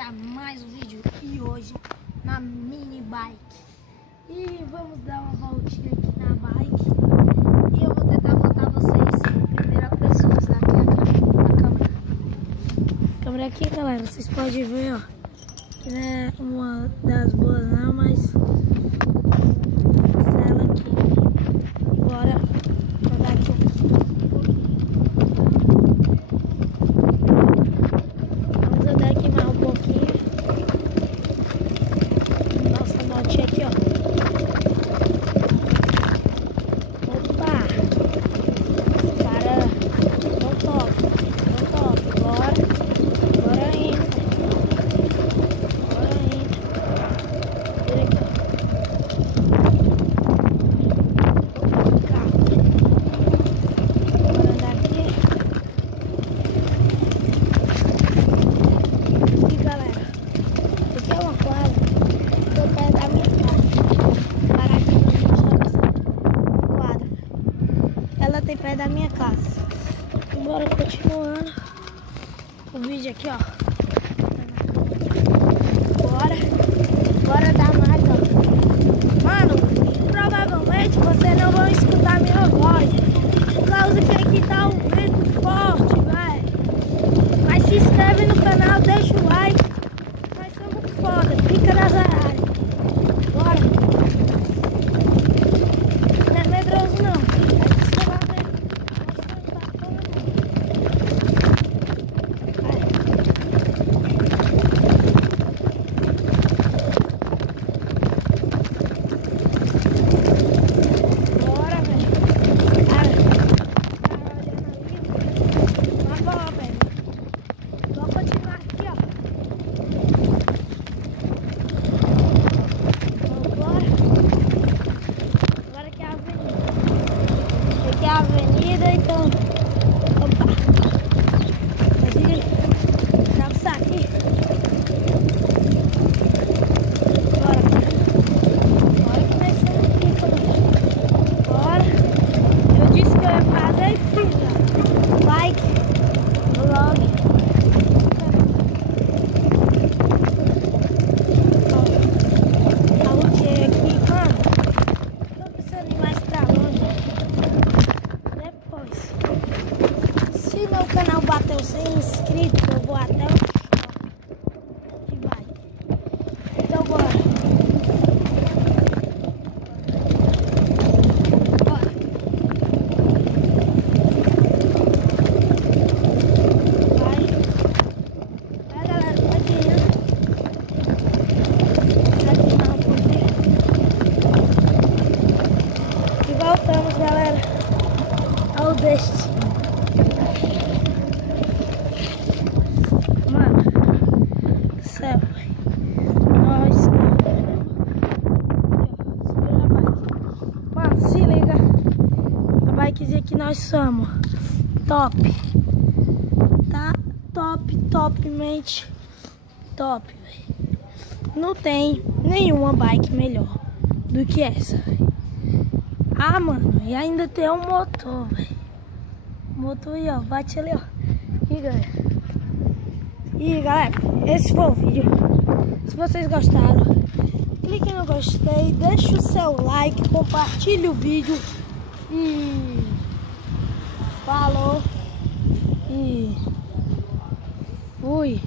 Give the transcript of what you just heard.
aqui a mais um vídeo e hoje na mini bike. E vamos dar uma voltinha aqui na bike e eu vou tentar botar vocês em primeira pessoa. Aqui a câmera aqui, galera, vocês podem ver, ó, que não é uma das boas não, mas ela aqui. E bora andar aqui um pouquinho. Vamos andar aqui mais um pouquinho. Nossa motinha aqui, ó. Opa! Esse cara não toca, não toca. Bora indo. Bora indo. Vira aqui, ó. Carro. Bora andar aqui. E galera, isso aqui é uma quadra do pé da minha casa. Parar aqui pra gente uma quadra. Ela tem pé da minha casa. E bora continuando o vídeo aqui, ó. Bora dar mais, ó. Mano, provavelmente vocês não vão escutar minha voz, por causa que aqui tá um vento forte, velho. Mas se inscreve no canal, deixa o like. Nós somos foda, fica nas áreas. Bora. Não é medroso não. Você vai ver. Bora, velho. Cara, olhando ali. Mas bora, velho. Vamos continuar aqui, ó. Bora. Agora aqui é a avenida. Aqui é a avenida, então. Opa. Imagina. Atravessar aqui. Bora. Bora que vai ser aqui, família. Bora. Eu disse que eu ia fazer e fiz, ó. Like, vlog. A rotina aqui, mano. Tô pensando em ir mais pra longe. Depois. Se meu canal bateu 100 inscritos, eu vou até o shopping de bike. Então bora. Bora. Vai. Vai, galera, pode ir, né? Aqui não, porque... E voltamos, galera, ao destino. Mano, do céu. Nós... Segura a bike. Mano, se liga. A bikezinha que nós somos. Top. Tá topmente top, velho. Não tem nenhuma bike melhor do que essa. Ah, mano, e ainda tem um motor, velho. Motor aí, ó, bate ali, ó. E galera, esse foi o vídeo. Se vocês gostaram, clique no gostei, deixa o seu like, compartilhe o vídeo. E falou. E fui.